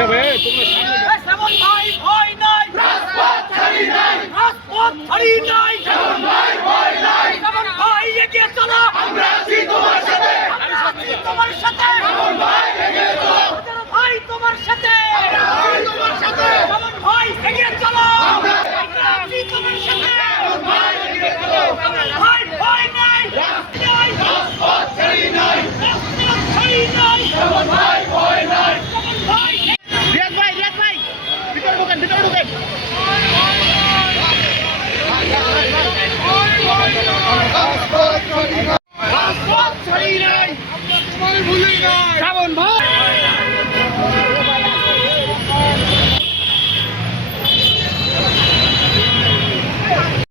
যাবে Come on, come 查问吧。